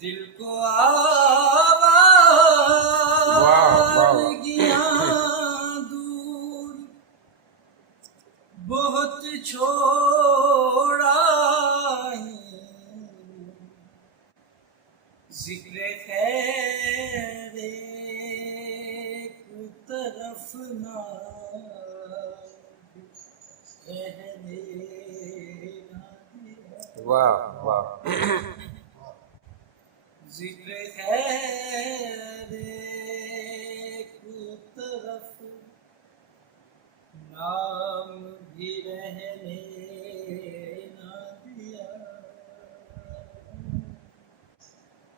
دل کو آوارگیاں دور بہت چھوڑا ہے، ذکر خیر ایک طرف نہ رہنے نہ دیا۔ واہ واہ، ذکر خیر ایک طرف نام بھی رہنے نہ دیا،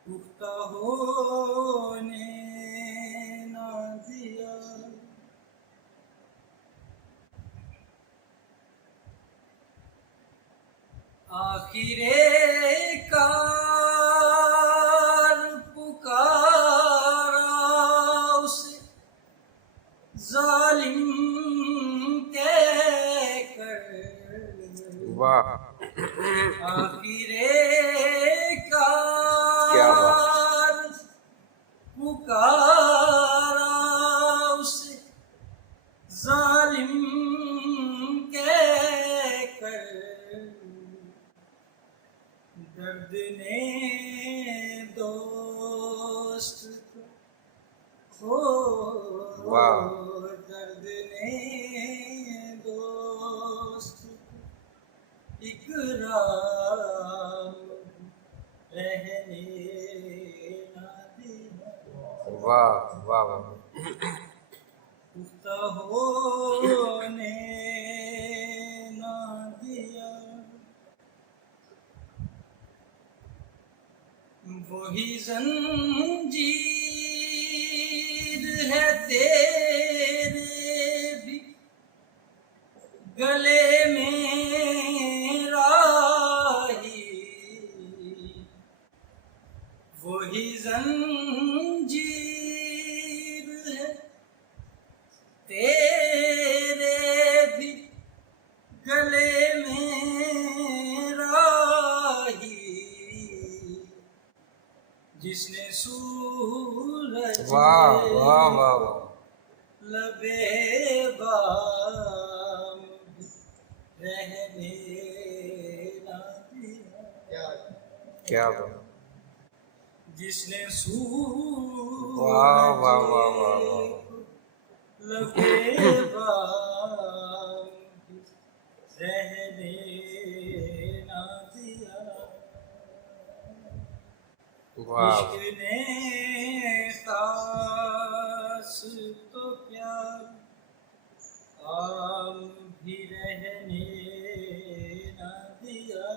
پختہ ہونے نہ دیا۔ آخر کار پکارا اسے ظالم کہہ کر، واہ، آخر کیا کار بات، پکارا اسے ظالم کہہ کر، درد نے دوست کو واہ، درد نے دوست کو اکرام رہنے نہ دیا، واہ واہ واہ، پختہ ہونے نہ دیا۔ وہی زنجیر ہے تیرے بھی گلے میں راہی، وہی زنجیر ہے تیرے بھی گلے میں راہی، جس نے سورج واہ واہ واہ واہ، لبے بام رہنے نہ دیا، کیا بات، جس نے واہ واہ واہ واہ سورج واہ، لبے بام رہنے نہ دیا، واہ، عشق نے خاص تو کیا عام بھی رہنے نہ دیا،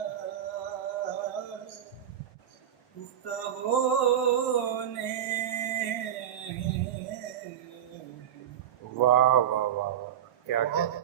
پختہ ہونے واہ واہ واہ واہ، کیا کیا